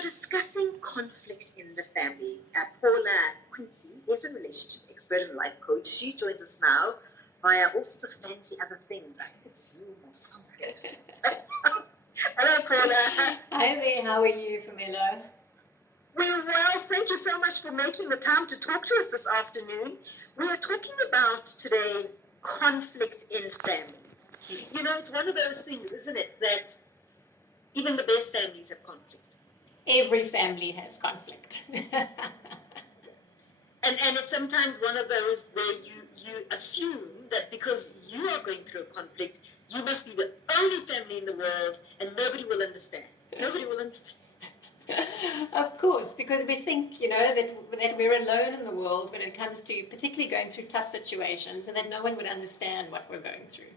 discussing conflict in the family. Paula Quincy is a relationship expert and life coach. She joins us now via all sorts of fancy other things. I think it's Zoom or something. Hello, Paula. Hi there. How are you, Phemelo? We're well. Thank you so much for making the time to talk to us this afternoon. We are talking about today conflict in families. You know, it's one of those things, isn't it, that even the best families have conflict. Every family has conflict. And it's sometimes one of those where you assume that because you are going through a conflict, you must be the only family in the world and nobody will understand. Nobody will understand. Of course, because we think, you know, that we're alone in the world when it comes to particularly going through tough situations, and that no one would understand what we're going through.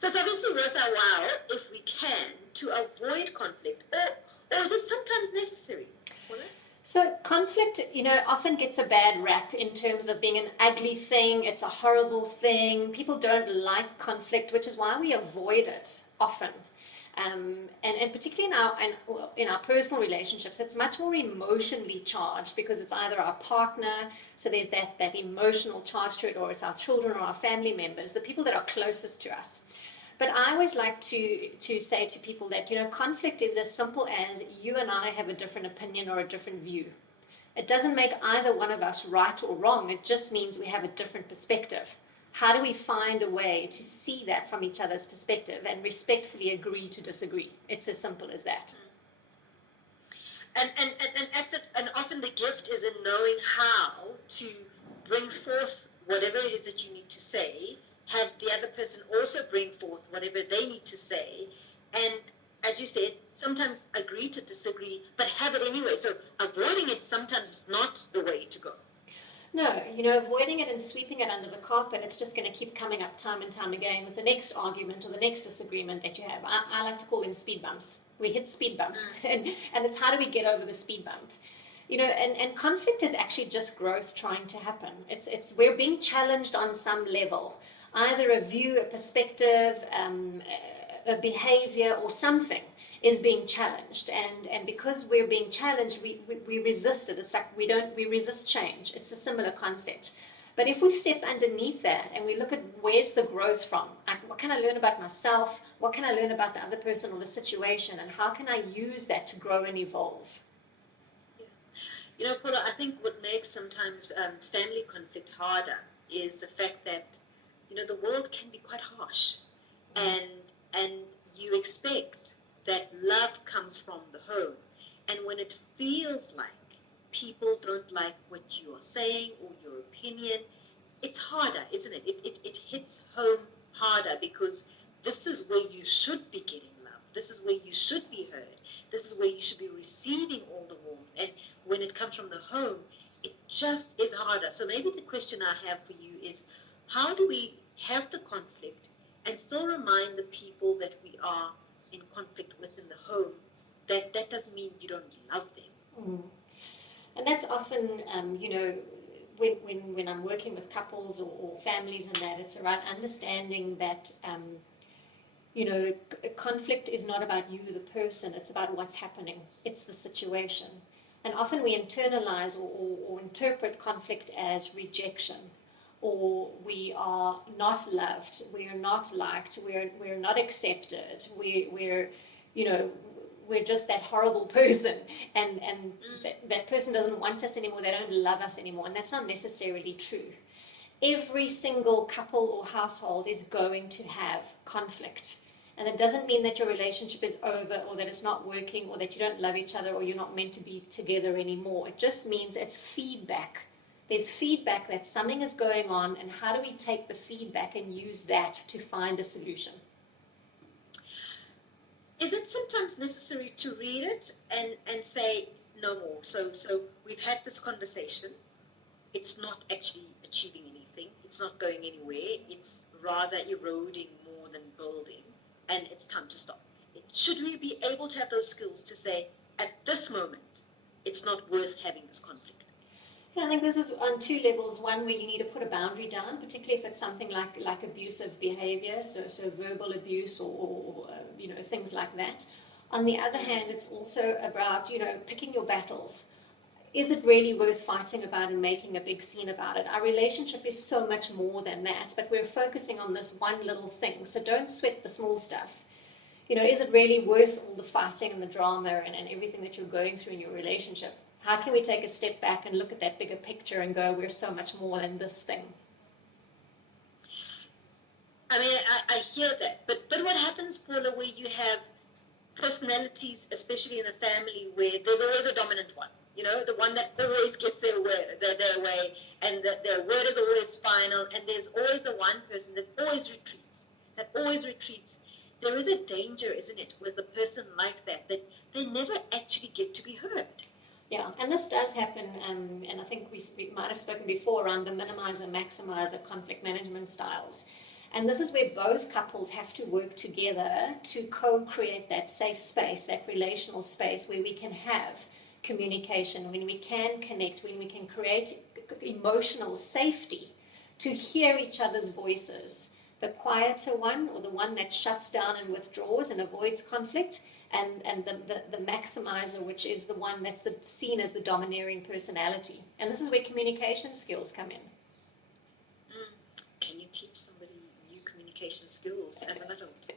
So it's obviously worth our while, if we can, to avoid conflict, or is it sometimes necessary? So conflict, you know, often gets a bad rap in terms of being an ugly thing. It's a horrible thing. People don't like conflict, which is why we avoid it often. And particularly in our personal relationships, it's much more emotionally charged because it's either our partner, so there's that emotional charge to it, or it's our children or our family members, the people that are closest to us. But I always like to say to people that, you know, conflict is as simple as you and I have a different opinion or a different view. It doesn't make either one of us right or wrong. It just means we have a different perspective. How do we find a way to see that from each other's perspective and respectfully agree to disagree? It's as simple as that. And often the gift is in knowing how to bring forth whatever it is that you need to say, have the other person also bring forth whatever they need to say, and as you said, sometimes agree to disagree, but have it anyway. So avoiding it sometimes is not the way to go. No, you know, avoiding it and sweeping it under the carpet, it's just going to keep coming up time and time again with the next argument or the next disagreement that you have. I like to call them speed bumps. We hit speed bumps, and it's how do we get over the speed bump? You know, and conflict is actually just growth trying to happen. It's we're being challenged on some level, either a view, a perspective, a behavior or something is being challenged, and because we're being challenged, we resist it. It's like we resist change. It's a similar concept. But if we step underneath that and we look at where's the growth from, what can I learn about myself, what can I learn about the other person or the situation, and how can I use that to grow and evolve? You know, Paula, I think what makes sometimes family conflict harder is the fact that, you know, the world can be quite harsh, and you expect that love comes from the home, and when it feels like people don't like what you are saying or your opinion, it's harder, isn't it? It hits home harder because this is where you should be getting love. This is where you should be heard. This is where you should be receiving all the warmth. And when it comes from the home, it just is harder. So maybe the question I have for you is, how do we have the conflict and still remind the people that we are in conflict with in the home that doesn't mean you don't love them? Mm. And that's often, you know, when I'm working with couples or families and that, it's around understanding that, you know, conflict is not about you, the person, it's about what's happening. It's the situation. And often we internalize or interpret conflict as rejection, or we are not loved, we are not liked, we're not accepted, we're you know, we're just that horrible person, and that person doesn't want us anymore, they don't love us anymore, and that's not necessarily true. Every single couple or household is going to have conflict, and it doesn't mean that your relationship is over or that it's not working or that you don't love each other or you're not meant to be together anymore. It just means it's feedback. There's feedback that something is going on, and how do we take the feedback and use that to find a solution? Is it sometimes necessary to read it and say no more? So we've had this conversation. It's not actually achieving anything. It's not going anywhere. It's rather eroding more than building. And it's time to stop. Should we be able to have those skills to say, at this moment, it's not worth having this conflict? I think this is on two levels. One, where you need to put a boundary down, particularly if it's something like abusive behavior, so verbal abuse or you know, things like that. On the other hand, it's also about, picking your battles. Is it really worth fighting about and making a big scene about it? Our relationship is so much more than that, but we're focusing on this one little thing. So don't sweat the small stuff. Is it really worth all the fighting and the drama and everything that you're going through in your relationship? How can we take a step back and look at that bigger picture and go, we're so much more than this thing? I mean, I hear that. But what happens, Paula, where you have personalities, especially in a family, where there's always a dominant one? The one that always gets their way, and their word is always final, and there's always the one person that always retreats. There is a danger, isn't it, with a person like that they never actually get to be heard. Yeah, and this does happen, and I think we might have spoken before around the minimizer, maximizer conflict management styles. And this is where both couples have to work together to co-create that safe space, that relational space where we can have communication, when we can connect, when we can create emotional safety to hear each other's voices. The quieter one, or the one that shuts down and withdraws and avoids conflict, and the maximizer, which is the one that's seen as the domineering personality. And this is where communication skills come in. Can you teach somebody new communication skills as an adult?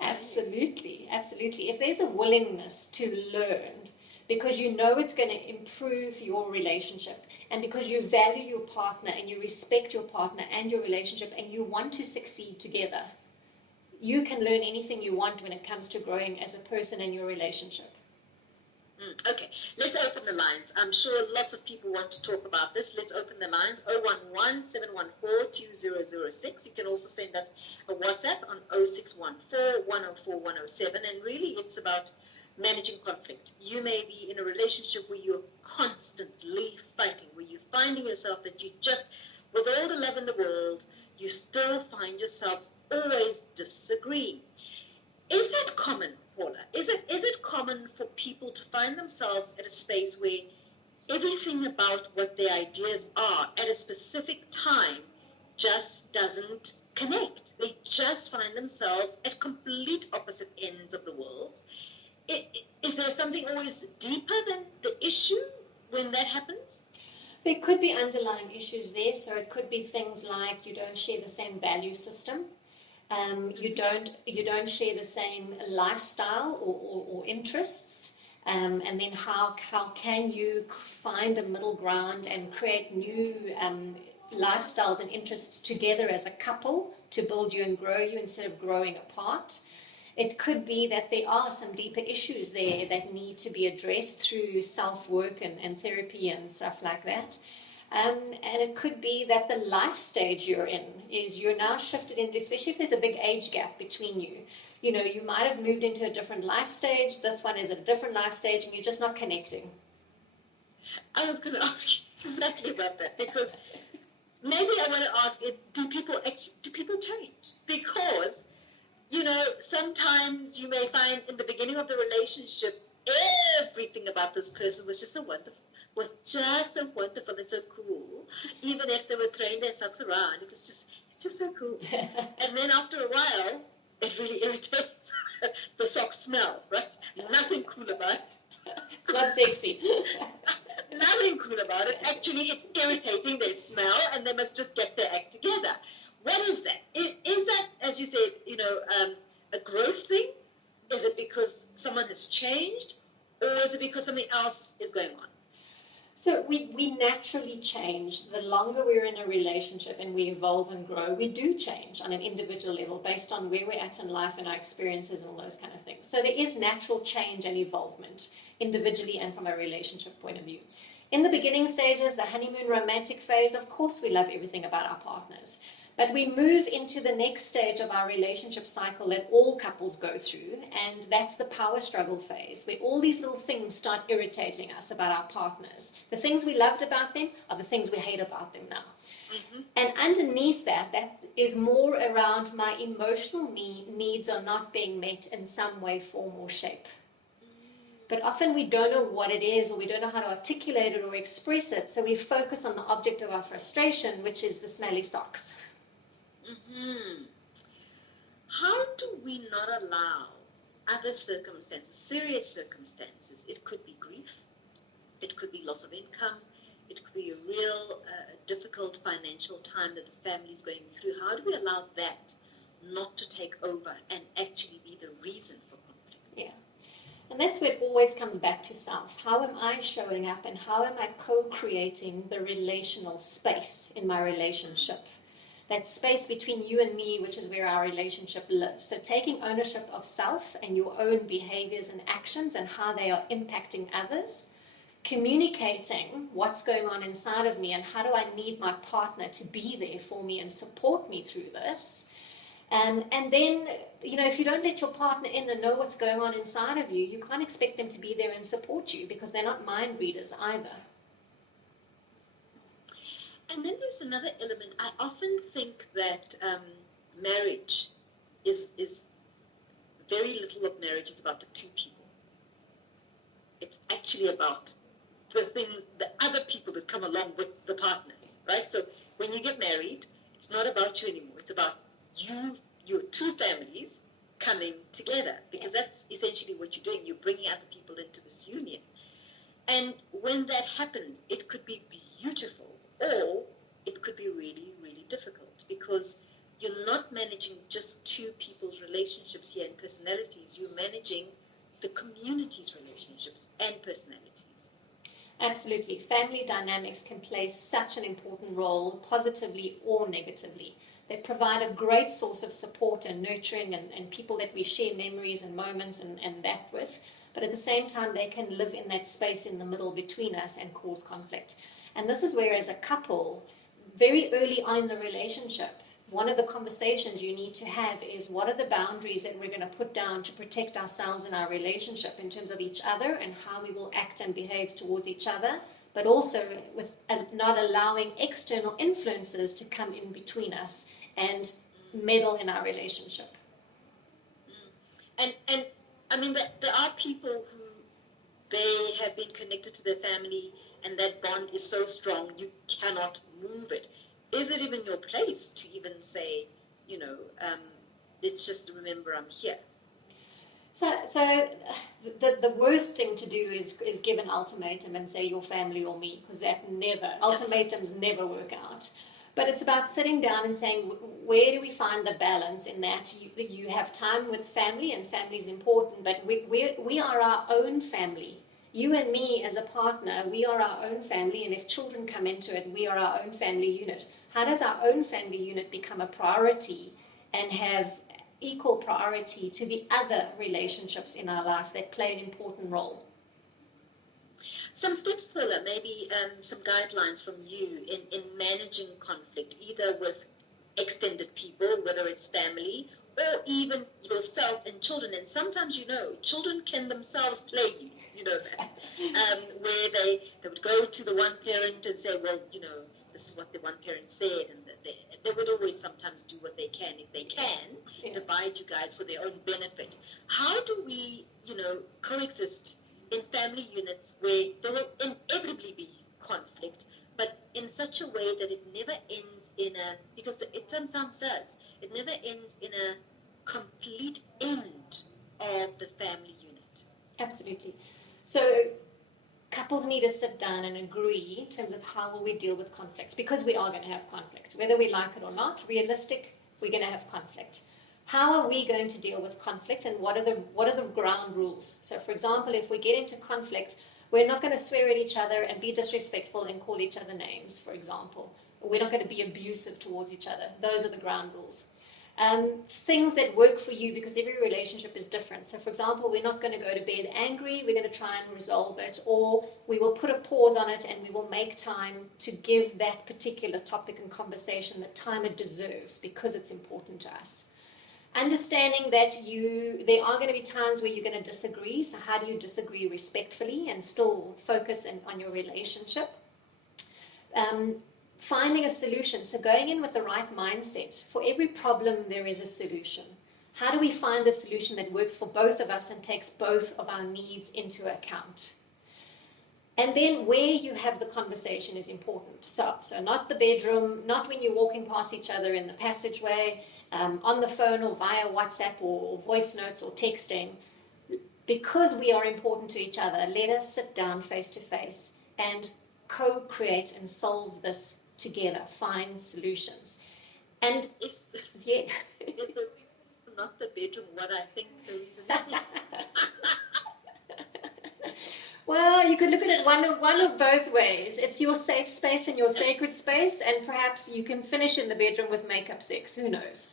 Absolutely. If there's a willingness to learn, because it's going to improve your relationship, and because you value your partner and you respect your partner and your relationship and you want to succeed together, you can learn anything you want when it comes to growing as a person in your relationship. Okay, let's open the lines. I'm sure lots of people want to talk about this. Let's open the lines. 011-714-2006. You can also send us a WhatsApp on 0614-104-107. And really, it's about managing conflict. You may be in a relationship where you're constantly fighting, where you're finding yourself that you just, with all the love in the world, you still find yourselves always disagreeing. Is that common, Paula? Is it common for people to find themselves at a space where everything about what their ideas are at a specific time just doesn't connect? They just find themselves at complete opposite ends of the world. Is there something always deeper than the issue when that happens? There could be underlying issues there. So it could be things like you don't share the same value system. You don't share the same lifestyle or interests. And then how can you find a middle ground and create new lifestyles and interests together as a couple to build you and grow you instead of growing apart? It could be that there are some deeper issues there that need to be addressed through self-work and therapy and stuff like that. And it could be that the life stage you're in is you're now shifted into, especially if there's a big age gap between you. You might have moved into a different life stage. This one is a different life stage and you're just not connecting. I was going to ask you exactly about that, because maybe I want to ask, do people change? Because sometimes you may find in the beginning of the relationship, everything about this person was just so wonderful and so cool. Even if they were throwing their socks around, it's just so cool. And then after a while, it really irritates. The socks smell, right? Nothing cool about it. It's not sexy. Nothing cool about it. Actually, it's irritating. They smell, and they must just get their act together. What is that? Is that, as you said, a growth thing? Is it because someone has changed, or is it because something else is going on? So we naturally change. The longer we're in a relationship and we evolve and grow, we do change on an individual level based on where we're at in life and our experiences and all those kind of things. So there is natural change and evolvement individually and from a relationship point of view. In the beginning stages, the honeymoon romantic phase, of course we love everything about our partners. But we move into the next stage of our relationship cycle that all couples go through, and that's the power struggle phase, where all these little things start irritating us about our partners. The things we loved about them are the things we hate about them now. Mm-hmm. And underneath that is more around my emotional needs are not being met in some way, form, or shape. But often we don't know what it is, or we don't know how to articulate it or express it, so we focus on the object of our frustration, which is the smelly socks. Mm-hmm. How do we not allow other circumstances, serious circumstances. It could be grief, it could be loss of income, it could be a real difficult financial time that the family is going through. How do we allow that not to take over and actually be the reason for conflict? Yeah. And that's where it always comes back to self. How am I showing up and how am I co-creating the relational space in my relationship? That space between you and me, which is where our relationship lives. So taking ownership of self and your own behaviors and actions and how they are impacting others, communicating what's going on inside of me and how do I need my partner to be there for me and support me through this. And then, if you don't let your partner in and know what's going on inside of you, you can't expect them to be there and support you because they're not mind readers either. And then there's another element. I often think that marriage is very little of marriage is about the two people. It's actually about the other people that come along with the partners, right? So when you get married, it's not about you anymore. It's about your two families coming together, because that's essentially what you're doing. You're bringing other people into this union. And when that happens, it could be beautiful or it could be really, really difficult, because you're not managing just two people's relationships here and personalities. You're managing the community's relationships and personalities. Absolutely. Family dynamics can play such an important role, positively or negatively. They provide a great source of support and nurturing and people that we share memories and moments and that with. But at the same time, they can live in that space in the middle between us and cause conflict. And this is where, as a couple, very early on in the relationship, one of the conversations you need to have is, what are the boundaries that we're going to put down to protect ourselves and our relationship in terms of each other and how we will act and behave towards each other, but also with not allowing external influences to come in between us and meddle in our relationship. And I mean, there are people who they have been connected to their family and that bond is so strong you cannot move it. Is it even your place to even say, let's just remember I'm here? So the worst thing to do is give an ultimatum and say your family or me, because ultimatums never work out. But it's about sitting down and saying, where do we find the balance in that? You have time with family, and family is important, but we are our own family. You and me as a partner, we are our own family, and if children come into it, we are our own family unit. How does our own family unit become a priority and have equal priority to the other relationships in our life that play an important role? Some steps, Paula, maybe some guidelines from you in managing conflict, either with extended people, whether it's family, or even yourself and children. And sometimes, children can themselves play you. You know that, where they would go to the one parent and say, well, this is what the one parent said, and they would always sometimes do what they can, if they can, divide you guys for their own benefit. How do we, coexist in family units where there will inevitably be conflict, but in such a way that it never ends because it sometimes does, it never ends in a complete end of the family unit? Absolutely. So couples need to sit down and agree in terms of how will we deal with conflict, because we are going to have conflict, whether we like it or not. Realistic, we're going to have conflict. How are we going to deal with conflict, and what are the ground rules? So, for example, if we get into conflict, we're not going to swear at each other and be disrespectful and call each other names, for example. We're not going to be abusive towards each other. Those are the ground rules. Things that work for you, because every relationship is different. So, for example, we're not going to go to bed angry. We're going to try and resolve it, or we will put a pause on it and we will make time to give that particular topic and conversation the time it deserves, because it's important to us. Understanding that there are going to be times where you're going to disagree. So how do you disagree respectfully and still focus on your relationship? Finding a solution. So going in with the right mindset. For every problem, there is a solution. How do we find the solution that works for both of us and takes both of our needs into account? And then where you have the conversation is important. So not the bedroom, not when you're walking past each other in the passageway, on the phone or via WhatsApp or voice notes or texting. Because we are important to each other, let us sit down face to face and co-create and solve this together, find solutions. And Is yeah. is the reason for not the bedroom what I think the reason is? Well, you could look at it one of both ways. It's your safe space and your sacred space, and perhaps you can finish in the bedroom with makeup sex. Who knows?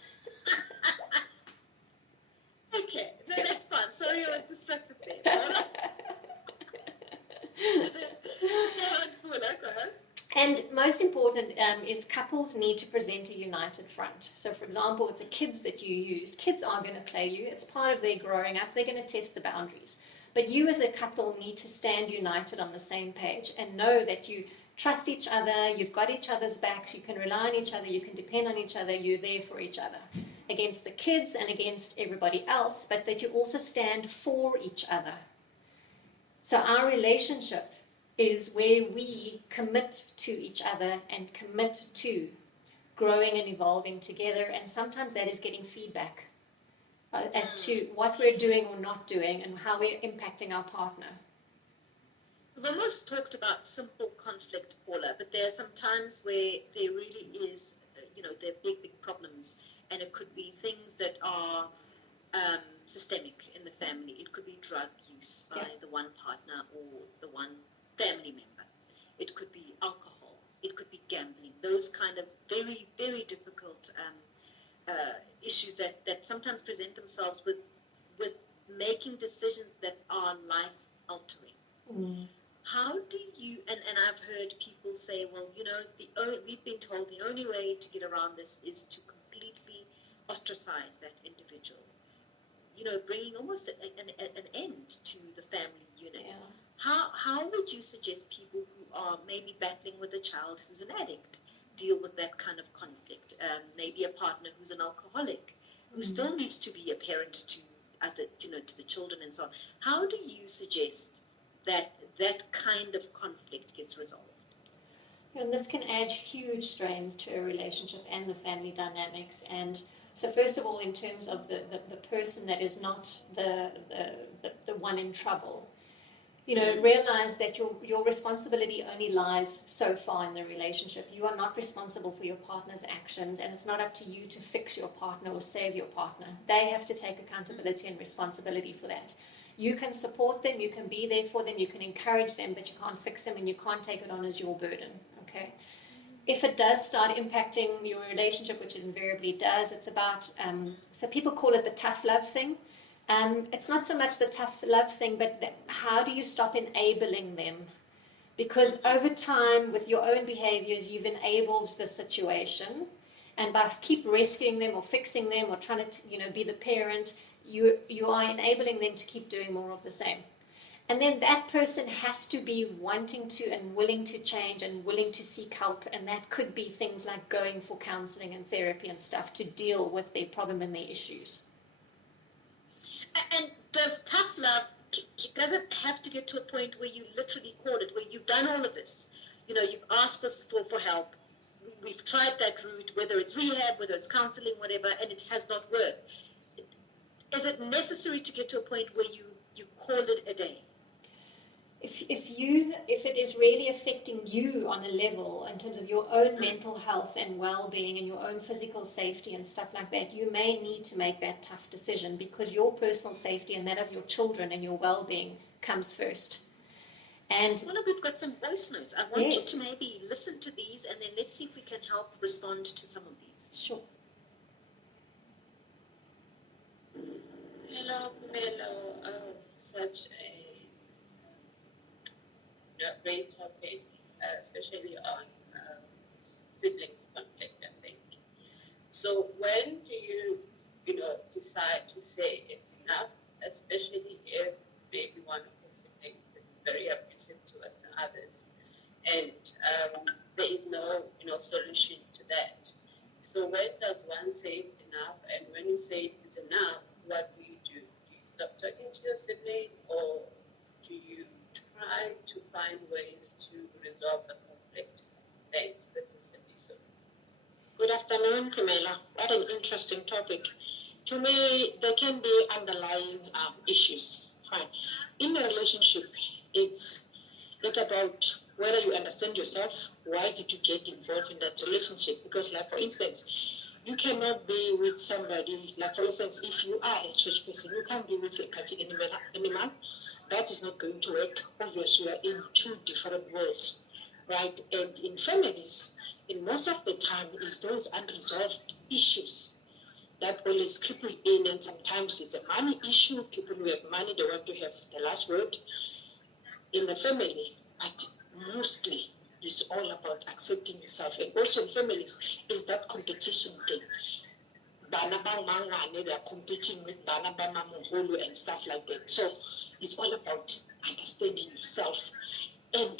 Okay, no, that's fine. Sorry, I was distracted there. And most important is couples need to present a united front. So, for example, with the kids that you used, kids are going to play you. It's part of their growing up. They're going to test the boundaries. But you as a couple need to stand united on the same page and know that you trust each other, you've got each other's backs, you can rely on each other, you can depend on each other, you're there for each other against the kids and against everybody else, but that you also stand for each other. So our relationship is where we commit to each other and commit to growing and evolving together, and sometimes that is getting feedback as to what we're doing or not doing and how we're impacting our partner. We've almost talked about simple conflict, Paula, but there are some times where there really is, there are big problems, and it could be things that are systemic in the family. It could be drug use by the one partner or the one family member. It could be alcohol. It could be gambling. Those kind of very, very difficult issues that sometimes present themselves with making decisions that are life-altering. Mm. How do you, and I've heard people say, well, we've been told the only way to get around this is to completely ostracize that individual, bringing almost an end to the family unit. Yeah. How would you suggest people who are maybe battling with a child who's an addict deal with that kind of conflict? Maybe a partner who's an alcoholic who still needs to be a parent to other, to the children and so on. How do you suggest that kind of conflict gets resolved? And this can add huge strains to a relationship and the family dynamics. And so first of all, in terms of the person that is not the one in trouble, realize that your responsibility only lies so far in the relationship. You are not responsible for your partner's actions, and it's not up to you to fix your partner or save your partner. They have to take accountability and responsibility for that. You can support them, you can be there for them, you can encourage them, but you can't fix them and you can't take it on as your burden, okay? If it does start impacting your relationship, which it invariably does, it's about, so people call it the tough love thing. It's not so much the tough love thing, but how do you stop enabling them? Because over time, with your own behaviors, you've enabled the situation. And by keep rescuing them or fixing them or trying to, be the parent, you are enabling them to keep doing more of the same. And then that person has to be wanting to and willing to change and willing to seek help. And that could be things like going for counseling and therapy and stuff to deal with their problem and their issues. And does tough love, does it have to get to a point where you literally call it, where you've done all of this? You've asked us for help. We've tried that route, whether it's rehab, whether it's counseling, whatever, and it has not worked. Is it necessary to get to a point where you call it a day? If it is really affecting you on a level in terms of your own mental health and well-being and your own physical safety and stuff like that, you may need to make that tough decision, because your personal safety and that of your children and your well-being comes first. And well, we've got some voice notes. I want you to maybe listen to these, and then let's see if we can help respond to some of these. Sure. Hello, Phemelo. Such a great topic, especially on siblings conflict, I think. So when do you, decide to say it's enough, especially if maybe one of the siblings is very abusive to us and others, and there is no, solution to that. So when does one say it's enough, and when you say it's enough, what do you do? Do you stop talking to your sibling, or do you try to find ways to resolve the conflict. Thanks. This is Phemelo. Good afternoon, Phemelo. What an interesting topic. To me, there can be underlying issues. Fine. In a relationship, it's about whether you understand yourself. Why did you get involved in that relationship? Because, like, for instance, you cannot be with somebody, like, for instance, if you are a church person, you can't be with a party animal. That is not going to work. Obviously, we are in two different worlds, right? And in families, in most of the time, it's those unresolved issues that always cripple in, and sometimes it's a money issue. People who have money, they want to have the last word in a family, but mostly it's all about accepting yourself. And also in families, is that competition thing. Bana bang mangane, they are competing with Bana bang Mamongolo and stuff like that. So it's all about understanding yourself and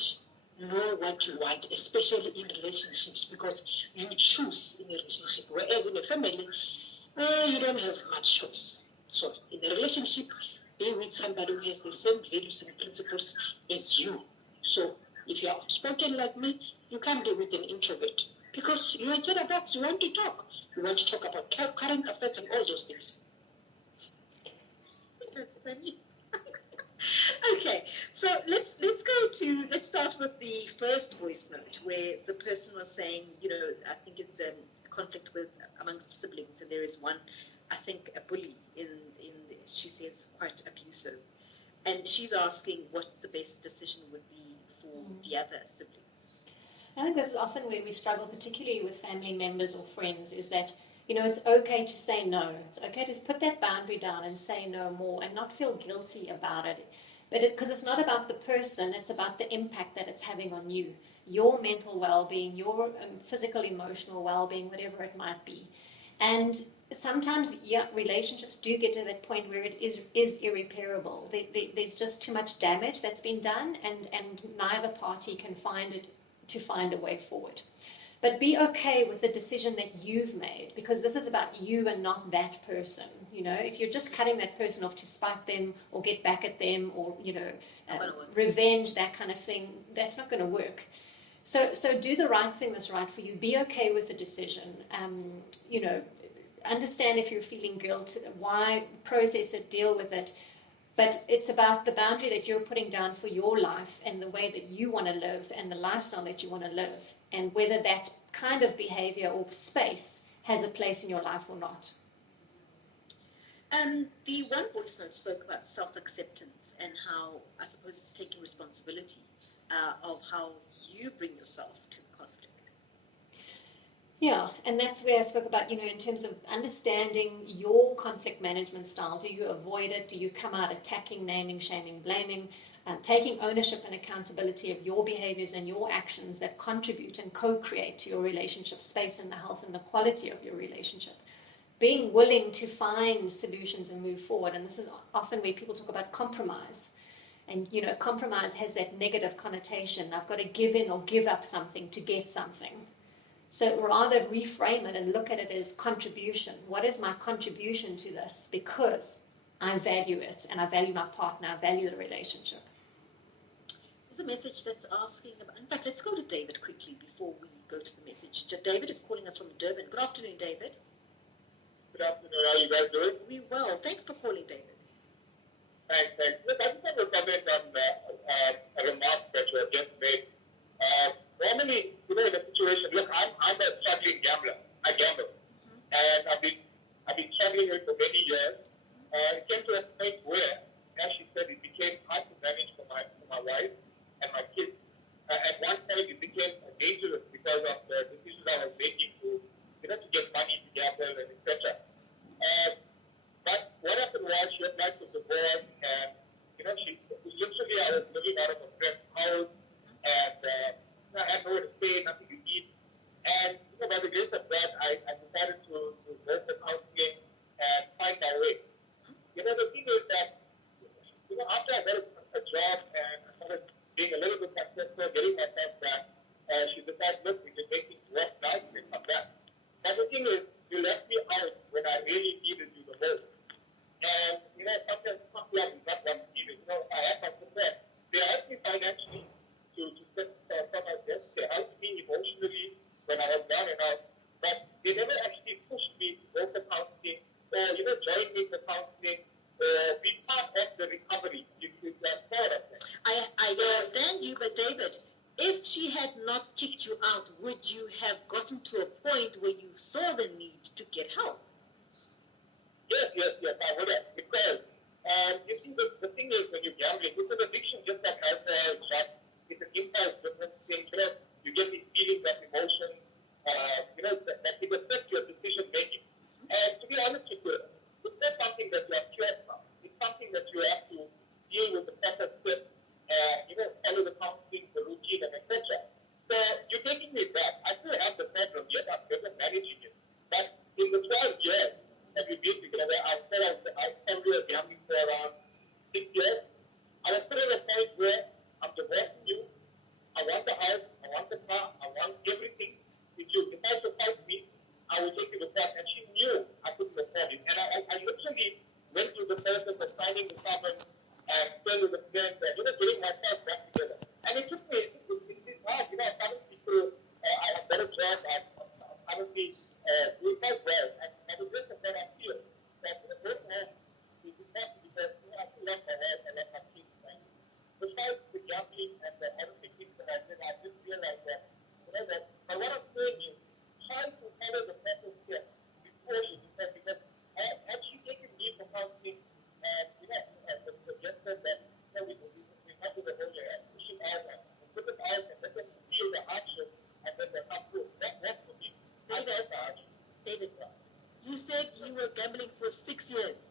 know what you want, especially in relationships, because you choose in a relationship. Whereas in a family, you don't have much choice. So in a relationship, be with somebody who has the same values and principles as you. So if you are outspoken like me, you can't be with an introvert because you are chatterbox. You want to talk. You want to talk about current affairs and all those things. That's funny. Okay, so let's start with the first voice note where the person was saying, I think it's a conflict amongst siblings, and there is one, I think, a bully she says quite abusive, and she's asking what the best decision would be for the other siblings. I think this is often where we struggle, particularly with family members or friends, is that it's okay to say no. It's okay to put that boundary down and say no more and not feel guilty about it. But because it's not about the person, it's about the impact that it's having on you, your mental well-being, your physical, emotional well-being, whatever it might be. And sometimes, relationships do get to that point where it is irreparable. There's just too much damage that's been done, and neither party can find a way forward. But be okay with the decision that you've made, because this is about you and not that person. If you're just cutting that person off to spite them or get back at them or, revenge, that kind of thing, that's not going to work. So do the right thing that's right for you. Be okay with the decision. Understand if you're feeling guilt, why, process it, deal with it. But it's about the boundary that you're putting down for your life and the way that you want to live and the lifestyle that you want to live, and whether that kind of behavior or space has a place in your life or not. The one voice note spoke about self-acceptance and how, I suppose, it's taking responsibility of how you bring yourself to the conflict. Yeah, and that's where I spoke about, in terms of understanding your conflict management style. Do you avoid it? Do you come out attacking, naming, shaming, blaming, taking ownership and accountability of your behaviors and your actions that contribute and co-create to your relationship space and the health and the quality of your relationship? Being willing to find solutions and move forward. And this is often where people talk about compromise. And, compromise has that negative connotation. I've got to give in or give up something to get something. So rather reframe it and look at it as contribution. What is my contribution to this? Because I value it and I value my partner, I value the relationship. There's a message that's asking about, in fact, let's go to David quickly before we go to the message. David is calling us from Durban. Good afternoon, David. Good afternoon. How are you guys doing? We well. Thanks for calling, David. Thanks. Look, I just want to comment on a remark that you have just made. Normally, in a situation, look, I'm a struggling gambler. I gamble, and I've been struggling with it for many years. It came to a point where, as she said, it became hard to manage for my wife and my kids. At one point, it became dangerous because of the decisions I was making to get money to gamble and etc. But what happened was she applied for divorce, and she literally, I was living out of a friend's house, and I had nowhere to stay, nothing to eat. And by the grace of God, I decided to go for counseling and find my way. The thing is that after I got a job and I started being a little bit successful, getting myself back, she decided, look, we can make things work now, we can come back. But the thing is, you left me out when I really needed you the most. And sometimes something is not what I needed. I had my support. They asked me 5 David, if she had not kicked you out, would you have gotten to a point where you saw the need to get help? Yes, I would have. Because you see, the thing is, when you're gambling, it's an addiction just like alcohol, drugs. It's an impulse different thing. You get these feelings of emotion, that it affects your decision making. And to be honest with you, it's not something that you are cured from. It's something that you have to deal with the proper steps, follow the counseling, the routine, and etc. So you're taking me back. I still have the problem, yet I'm better managing it. But in the 12 years that we've been together, I probably was gambling for around 6 years. I was still at a point where I'm divorcing you. I want the house, I want the car, I want everything. If you decide to fight me, I will take you to court. And she knew I couldn't afford it. And I literally went through the process of signing the summons and staying with the parents and getting myself back together. And it took me, it's hard, suddenly I have better job, I'm suddenly doing quite well. And it was just a point I feel that the first home is important because I still love my wife, I love my kids. Besides the gambling and the other things that I did, I just realized that, but what I'm saying is, try to follow the proper steps before you decide, because had she taken me for counseling, the suggestion that we have to the whole year and push it out and put it out and let them feel the hardship and then they come through. That's for me. I know the hardship. David, you said you were gambling for 6 years.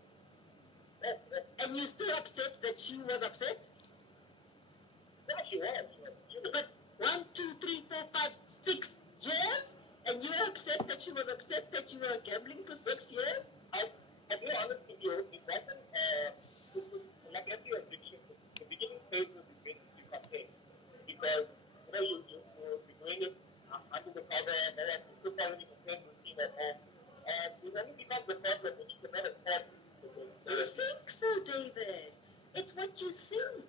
Yes. And you're still upset that she was upset? Yeah, she was. But 1, 2, 3, 4, 5, 6 years? And you were upset that she was upset that you were gambling for 6 years? I'll be honest with you, it wasn't like every addiction. The beginning phase was basically contained because you're doing it under the cover, and then you still following the same routine at home, and it only becomes a problem when you cannot afford it. I think so, David. It's what you think.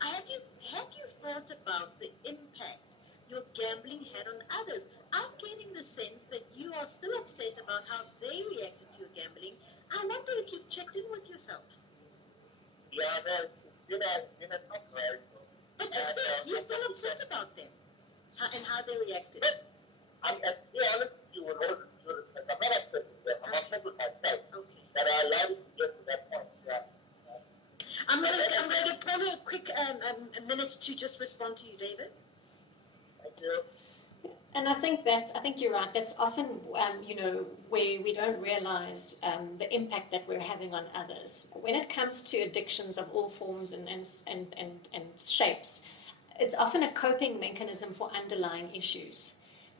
Have you thought about the impact your gambling had on others? I'm getting the sense that you are still upset about how they reacted to your gambling. I wonder if you've checked in with yourself. Yeah, you're not right. But you're still upset about them and how they reacted. To be honest with you, I'm not upset with them. I'm upset with myself. Okay. But I allowed it to get to that point. Yeah. I'm gonna give Paula a quick minute to just respond to you, David. Thank you. And I think you're right. That's often, where we don't realize the impact that we're having on others. When it comes to addictions of all forms and shapes, it's often a coping mechanism for underlying issues.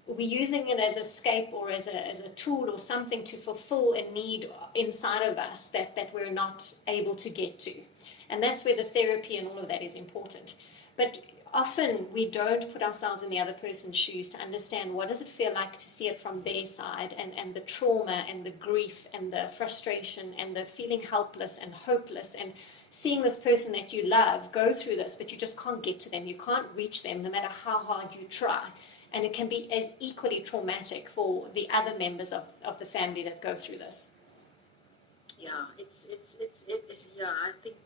We're using it as escape or as a tool or something to fulfill a need inside of us that we're not able to get to. And that's where the therapy and all of that is important. But often we don't put ourselves in the other person's shoes to understand what does it feel like to see it from their side, and the trauma and the grief and the frustration and the feeling helpless and hopeless, and seeing this person that you love go through this, but you just can't get to them. You can't reach them no matter how hard you try. And it can be as equally traumatic for the other members of the family that go through this. Yeah, I think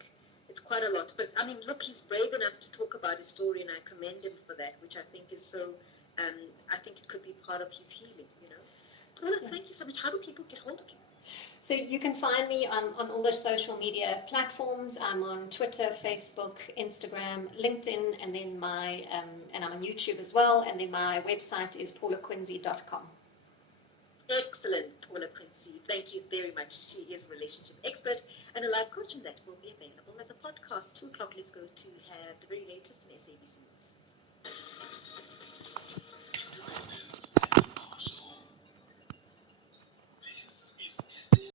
it's quite a lot. But I mean, look, he's brave enough to talk about his story, and I commend him for that, which I think is so, I think it could be part of his healing, Paula, thank you so much. How do people get hold of you? So you can find me on all the social media platforms. I'm on Twitter, Facebook, Instagram, LinkedIn, and then and I'm on YouTube as well. And then my website is paulaquincy.com. Excellent, Paula Quincy. Thank you very much. She is a relationship expert and a life coach, and that will be available as a podcast. 2:00. Let's go to have the very latest in SABC News.